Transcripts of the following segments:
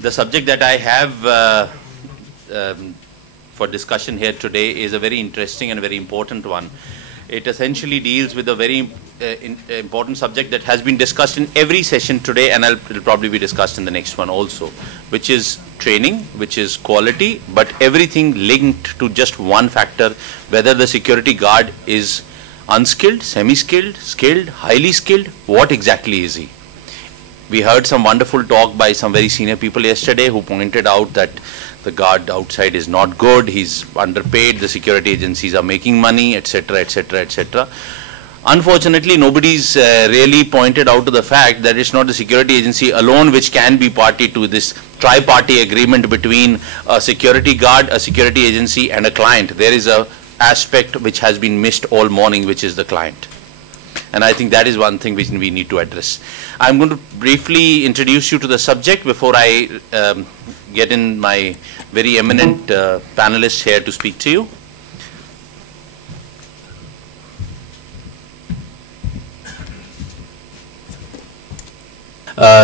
The subject that I have for discussion here today is a very interesting and very important one. It essentially deals with a very important subject that has been discussed in every session today, and it will probably be discussed in the next one also, which is training, which is quality, but everything linked to just one factor, whether the security guard is unskilled, semi-skilled, skilled, highly skilled, what exactly is he? We heard some wonderful talk by some very senior people yesterday who pointed out that the guard outside is not good, he's underpaid, the security agencies are making money, etc., etc., etc. Unfortunately, nobody's really pointed out to the fact that it's not the security agency alone which can be party to this tri-party agreement between a security guard, a security agency and a client. There is a aspect which has been missed all morning, which is the client. And I think that is one thing which we need to address. I'm going to briefly introduce you to the subject before I get in my very eminent panelists here to speak to you.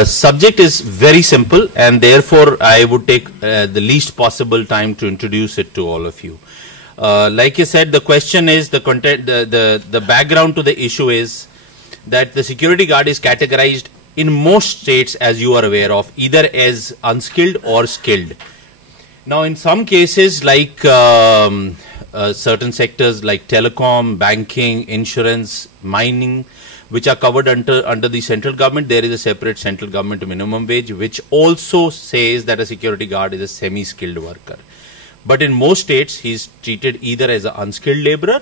Subject is very simple, and therefore I would take the least possible time to introduce it to all of you. Like you said, the question is, the content, the background to the issue is that the security guard is categorized in most states, as you are aware of, either as unskilled or skilled. Now, in some cases, like certain sectors like telecom, banking, insurance, mining, which are covered under the central government, there is a separate central government minimum wage, which also says that a security guard is a semi-skilled worker. But in most states, he's treated either as an unskilled laborer,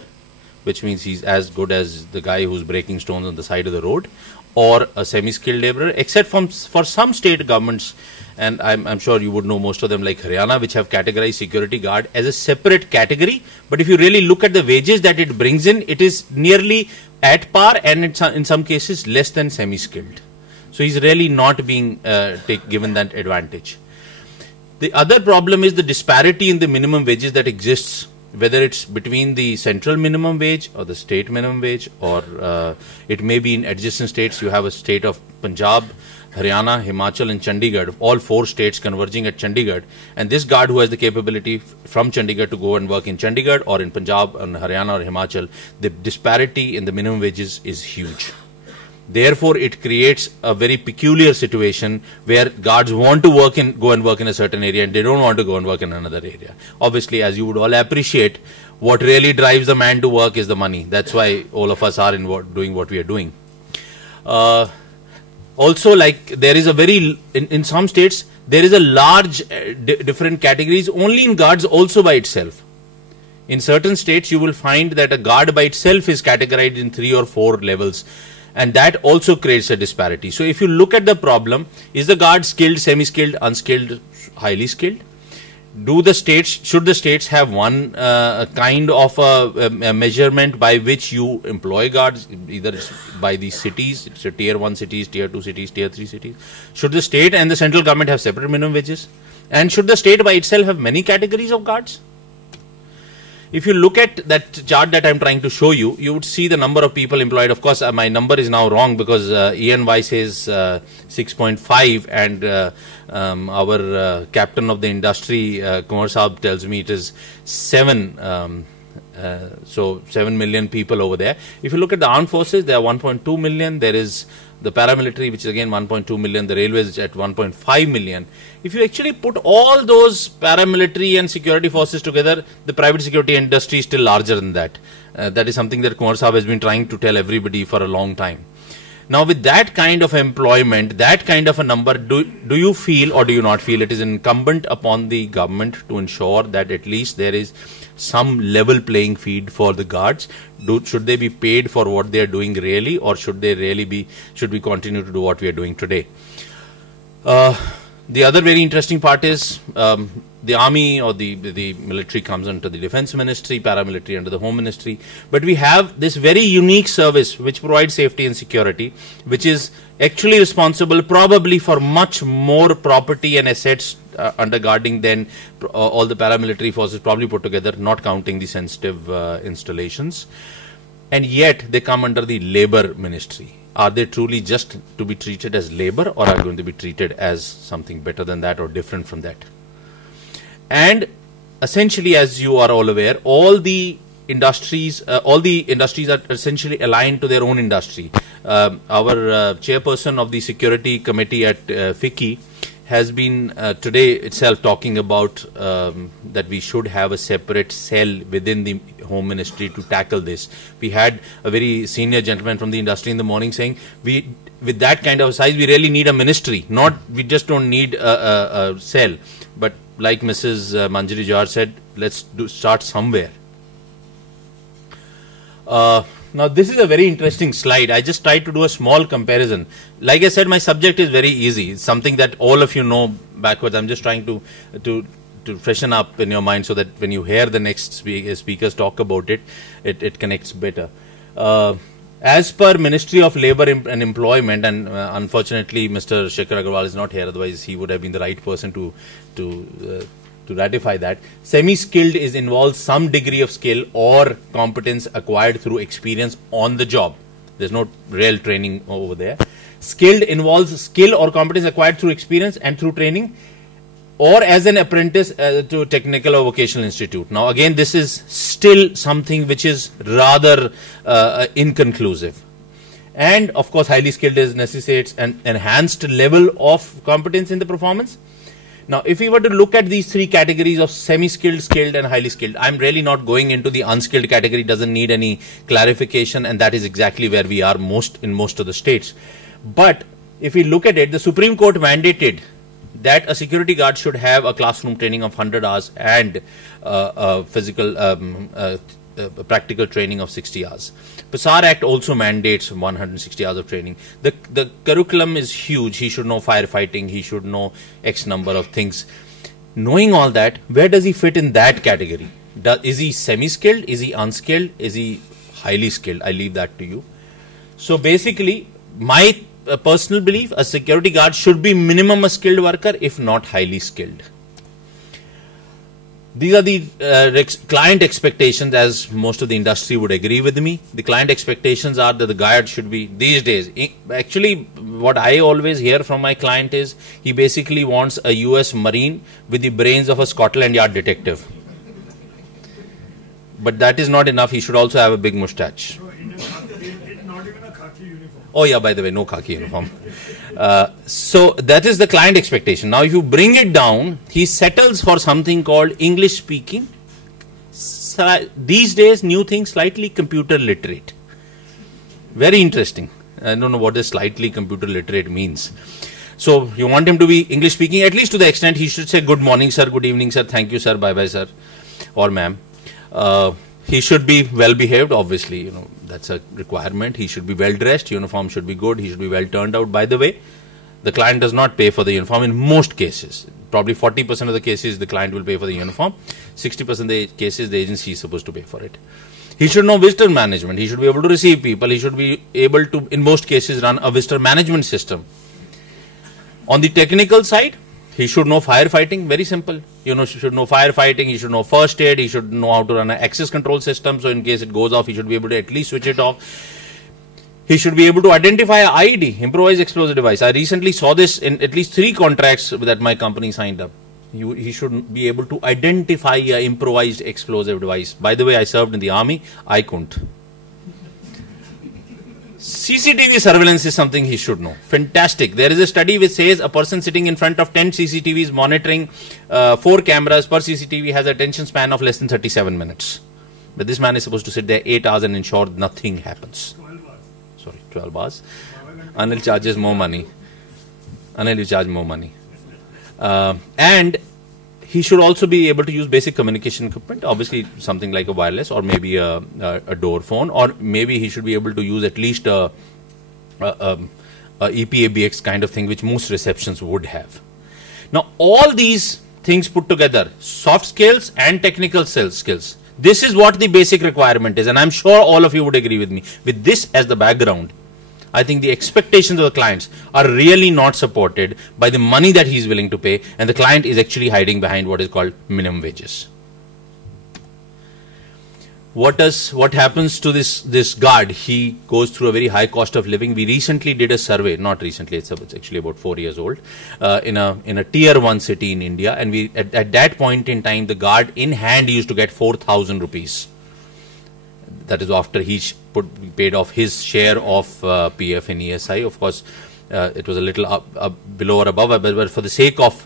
which means he's as good as the guy who's breaking stones on the side of the road, or a semi-skilled laborer, except for some state governments, and I'm sure you would know most of them, like Haryana, which have categorized security guard as a separate category. But if you really look at the wages that it brings in, it is nearly at par, and in some cases less than semi-skilled. So he's really not being given that advantage. The other problem is the disparity in the minimum wages that exists, whether it's between the central minimum wage or the state minimum wage, or it may be in adjacent states. You have a state of Punjab, Haryana, Himachal and Chandigarh, all four states converging at Chandigarh, and this guard who has the capability from Chandigarh to go and work in Chandigarh or in Punjab or Haryana or Himachal, the disparity in the minimum wages is huge. Therefore, it creates a very peculiar situation where guards want to go and work in a certain area, and they don't want to go and work in another area. Obviously, as you would all appreciate, what really drives the man to work is the money. That's why all of us are doing what we are doing. Also, like there is a very, in some states, there is a large different categories only in guards also by itself. In certain states, you will find that a guard by itself is categorized in 3 or 4 levels. And that also creates a disparity. So if you look at the problem, is the guard skilled, semi-skilled, unskilled, highly skilled? Should the states have one kind of a measurement by which you employ guards, either by the cities, so tier 1 cities, tier 2 cities, tier 3 cities? Should the state and the central government have separate minimum wages? And should the state by itself have many categories of guards? If you look at that chart that I'm trying to show you, you would see the number of people employed. Of course, my number is now wrong because ENY says 6.5 and our captain of the industry, Kumar Saab, tells me it is 7. So 7 million people over there. If you look at the armed forces, there are 1.2 million. There is the paramilitary, which is again 1.2 million. The railways is at 1.5 million. If you actually put all those paramilitary and security forces together, the private security industry is still larger than that. That is something that Kumar Saab has been trying to tell everybody for a long time. Now, with that kind of employment, that kind of a number, do you feel or do you not feel it is incumbent upon the government to ensure that at least there is some level playing field for the guards? Should they be paid for what they are doing really, or should we continue to do what we are doing today? The other very interesting part is the army or the military comes under the defense ministry, paramilitary under the home ministry. But we have this very unique service which provides safety and security, which is actually responsible probably for much more property and assets under guarding than all the paramilitary forces probably put together, not counting the sensitive installations. And yet they come under the labor ministry. are they truly just to be treated as labor, or are going to be treated as something better than that or different from that? And essentially, as you are all aware, all the industries are essentially aligned to their own industry. Our chairperson of the security committee at FICCI has been today itself talking about that we should have a separate cell within the Home Ministry to tackle this. We had a very senior gentleman from the industry in the morning saying, with that kind of size, we really need a ministry. We just don't need a cell. But like Mrs. Manjit said, let's start somewhere. Now, this is a very interesting slide. I just tried to do a small comparison. Like I said, my subject is very easy. It's something that all of you know backwards. I'm just trying to freshen up in your mind so that when you hear the next speakers talk about it, it connects better. As per Ministry of Labour and Employment, and unfortunately Mr. Shekhar Agarwal is not here, otherwise he would have been the right person to ratify that. Semi-skilled involves some degree of skill or competence acquired through experience on the job. There's no real training over there. Skilled involves skill or competence acquired through experience and through training, or as an apprentice to technical or vocational institute. Now again, this is still something which is rather inconclusive. And of course, highly skilled necessitates an enhanced level of competence in the performance. Now, if we were to look at these three categories of semi-skilled, skilled and highly skilled, I'm really not going into the unskilled category, doesn't need any clarification, and that is exactly where we are in most of the states. But if we look at it, the Supreme Court mandated that a security guard should have a classroom training of 100 hours and practical training of 60 hours. PSAR Act also mandates 160 hours of training. The curriculum is huge. He should know firefighting. He should know X number of things. Knowing all that, where does he fit in that category? Is he semi-skilled? Is he unskilled? Is he highly skilled? I leave that to you. So basically, my personal belief, a security guard should be minimum a skilled worker, if not highly skilled. These are the client expectations, as most of the industry would agree with me. The client expectations are that the guard should be, these days, actually what I always hear from my client is, he basically wants a US Marine with the brains of a Scotland Yard detective. But that is not enough, he should also have a big moustache. Not even a khaki uniform. Oh yeah, by the way, no khaki uniform. So that is the client expectation. Now if you bring it down, he settles for something called English speaking. These days, new thing, slightly computer literate. Very interesting. I don't know what this slightly computer literate means. So you want him to be English speaking, at least to the extent he should say good morning sir, good evening sir, thank you sir, bye bye sir, or ma'am. He should be well behaved, obviously, you know, that's a requirement. He should be well dressed, uniform should be good, he should be well turned out. By the way, the client does not pay for the uniform in most cases. Probably 40% of the cases the client will pay for the uniform, 60% of the cases the agency is supposed to pay for it. He should know visitor management, he should be able to receive people, he should be able to, in most cases, run a visitor management system. On the technical side, he should know firefighting, very simple. You know, he should know firefighting, he should know first aid, he should know how to run an access control system, so in case it goes off, he should be able to at least switch it off. He should be able to identify an IED, improvised explosive device. I recently saw this in at least 3 contracts that my company signed up. He should be able to identify an improvised explosive device. By the way, I served in the army, I couldn't. CCTV surveillance is something he should know. Fantastic. There is a study which says a person sitting in front of 10 CCTVs monitoring 4 cameras per CCTV has a attention span of less than 37 minutes. But this man is supposed to sit there 8 hours and ensure nothing happens. 12 hours. Sorry, 12 hours. Anil charges more money. Anil, you charge more money. And he should also be able to use basic communication equipment, obviously something like a wireless or maybe a door phone, or maybe he should be able to use at least a EPABX kind of thing, which most receptions would have. Now, all these things put together, soft skills and technical skills, this is what the basic requirement is, and I'm sure all of you would agree with me. With this as the background, I think the expectations of the clients are really not supported by the money that he's willing to pay, and the client is actually hiding behind what is called minimum wages. what happens to this guard? He goes through a very high cost of living. We recently did a survey, not recently, it's actually about 4 years old, in a tier 1 city in India, and we at that point in time the guard in hand used to get 4,000 rupees. That is after he paid off his share of PF and ESI. Of course, it was a little up below or above, but for the sake of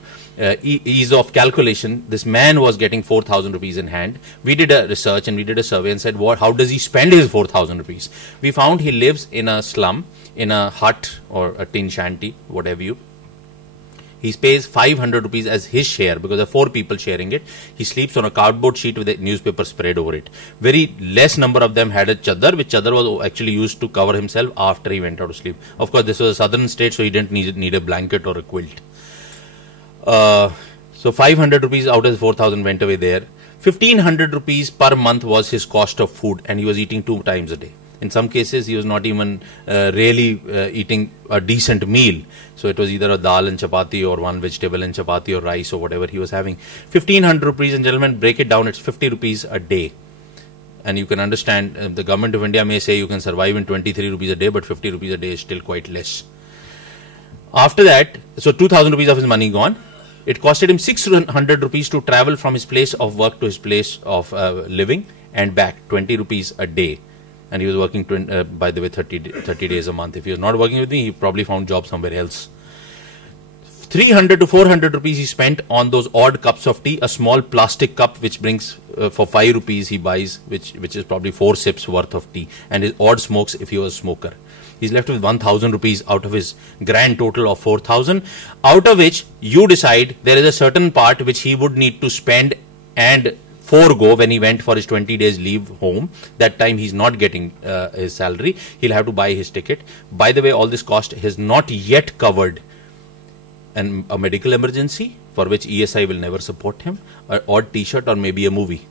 ease of calculation, this man was getting 4,000 rupees in hand. We did a research and we did a survey and said, how does he spend his 4,000 rupees? We found he lives in a slum, in a hut or a tin shanty, whatever you. He pays 500 rupees as his share because there are 4 people sharing it. He sleeps on a cardboard sheet with a newspaper spread over it. Very less number of them had a chadar, which chadar was actually used to cover himself after he went out to sleep. Of course, this was a southern state, so he didn't need a blanket or a quilt. So 500 rupees out of 4,000 went away there. 1,500 rupees per month was his cost of food, and he was eating 2 times a day. In some cases, he was not even really eating a decent meal. So it was either a dal and chapati or one vegetable and chapati or rice or whatever he was having. 1,500 rupees, and gentlemen, break it down, it's 50 rupees a day. And you can understand, the government of India may say you can survive in 23 rupees a day, but 50 rupees a day is still quite less. After that, so 2,000 rupees of his money gone. It costed him 600 rupees to travel from his place of work to his place of living and back, 20 rupees a day. And he was working, by the way, 30 days a month. If he was not working with me, he probably found job somewhere else. 300 to 400 rupees he spent on those odd cups of tea, a small plastic cup which brings for 5 rupees he buys, which is probably 4 sips worth of tea, and his odd smokes if he was a smoker. He's left with 1,000 rupees out of his grand total of 4,000, out of which you decide there is a certain part which he would need to spend and forego when he went for his 20 days leave home. That time he's not getting his salary. He'll have to buy his ticket. By the way, all this cost has not yet covered a medical emergency for which ESI will never support him, an odd t-shirt or maybe a movie.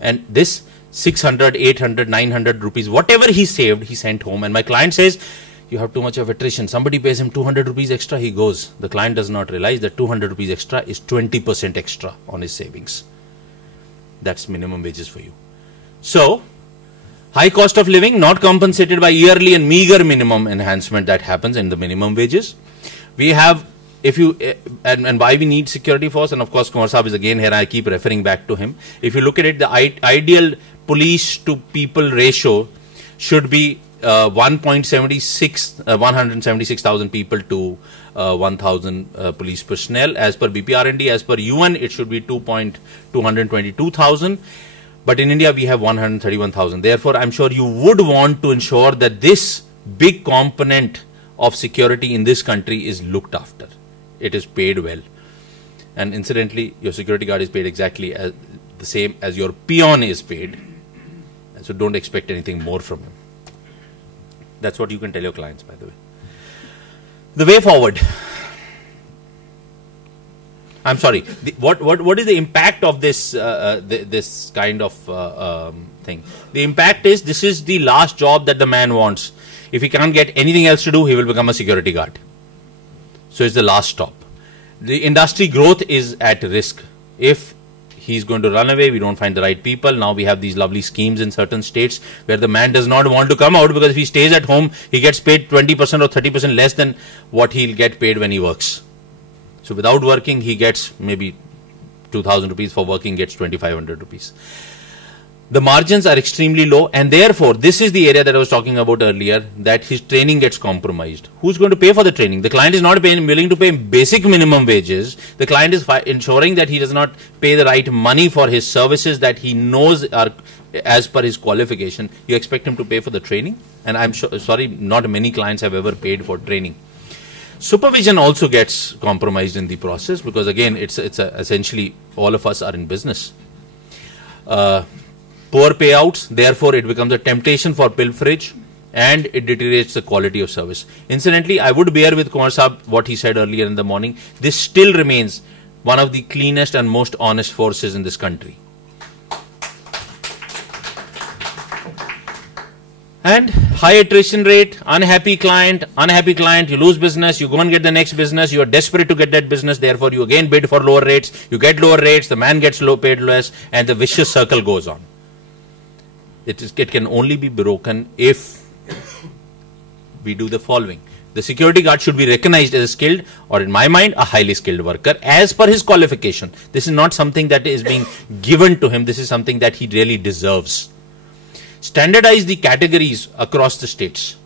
And this 600, 800, 900 rupees, whatever he saved, he sent home. And my client says, you have too much of attrition. Somebody pays him 200 rupees extra, he goes. The client does not realize that 200 rupees extra is 20% extra on his savings. That's minimum wages for you. So, high cost of living not compensated by yearly and meager minimum enhancement that happens in the minimum wages. We have, if you, and why we need security force, and of course Kumar Saab is again here, I keep referring back to him. If you look at it, the ideal police to people ratio should be 176,000 people to 1,000 police personnel. As per BPRND, as per UN, it should be 222,000. But in India, we have 131,000. Therefore, I'm sure you would want to ensure that this big component of security in this country is looked after. It is paid well. And incidentally, your security guard is paid exactly as the same as your peon is paid. And so don't expect anything more from him. That's what you can tell your clients, by the way. The way forward. I'm sorry. What is the impact of this this kind of thing? The impact is this is the last job that the man wants. If he can't get anything else to do, he will become a security guard. So it's the last stop. The industry growth is at risk. If he's going to run away, we don't find the right people. Now we have these lovely schemes in certain states where the man does not want to come out because if he stays at home, he gets paid 20% or 30% less than what he'll get paid when he works. So without working, he gets maybe 2,000 rupees. For working, gets 2,500 rupees. The margins are extremely low, and therefore, this is the area that I was talking about earlier, that his training gets compromised. Who's going to pay for the training? The client is not willing to pay basic minimum wages. The client is ensuring that he does not pay the right money for his services that he knows are as per his qualification. You expect him to pay for the training? And I'm sorry, not many clients have ever paid for training. Supervision also gets compromised in the process because, again, it's essentially all of us are in business. Poor payouts, therefore it becomes a temptation for pilferage and it deteriorates the quality of service. Incidentally, I would bear with Kumar Saab what he said earlier in the morning. This still remains one of the cleanest and most honest forces in this country. And high attrition rate, unhappy client, you lose business, you go and get the next business, you are desperate to get that business, therefore you again bid for lower rates, you get lower rates, the man gets paid less, and the vicious circle goes on. It can only be broken if we do the following. The security guard should be recognized as a skilled, or in my mind, a highly skilled worker as per his qualification. This is not something that is being given to him. This is something that he really deserves. Standardize the categories across the states.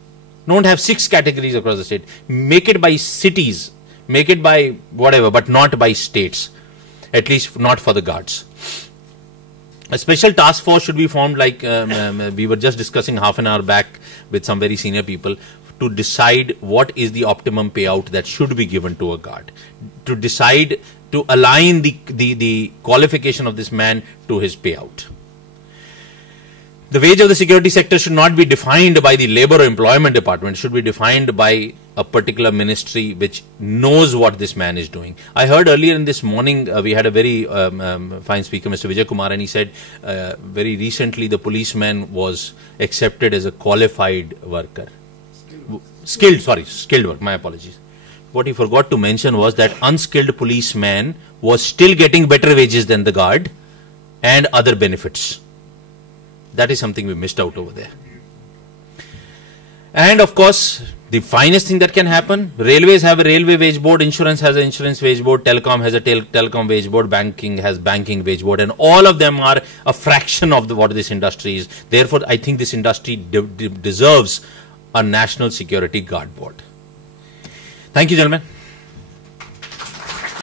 Don't have 6 categories across the state. Make it by cities. Make it by whatever, but not by states. At least not for the guards. A special task force should be formed, like we were just discussing half an hour back with some very senior people, to decide what is the optimum payout that should be given to a guard. To decide, to align the qualification of this man to his payout. The wage of the security sector should not be defined by the labor or employment department. It should be defined by a particular ministry which knows what this man is doing. I heard earlier in this morning, we had a very fine speaker, Mr. Vijay Kumar, and he said very recently the policeman was accepted as a qualified worker. Skilled work, my apologies. What he forgot to mention was that unskilled policeman was still getting better wages than the guard and other benefits. That is something we missed out over there. And of course, the finest thing that can happen, railways have a railway wage board, insurance has an insurance wage board, telecom has a telecom wage board, banking has banking wage board, and all of them are a fraction of what this industry is. Therefore, I think this industry deserves a national security guard board. Thank you, gentlemen.